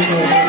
Oh,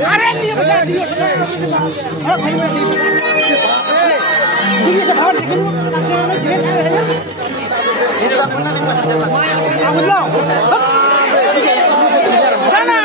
aku ini mau kerja. Ada ni kerja dia. Kalau kayu ni. Ini sebab ni kan. Ini tak pernah di mana. Aku tahu. Jangan.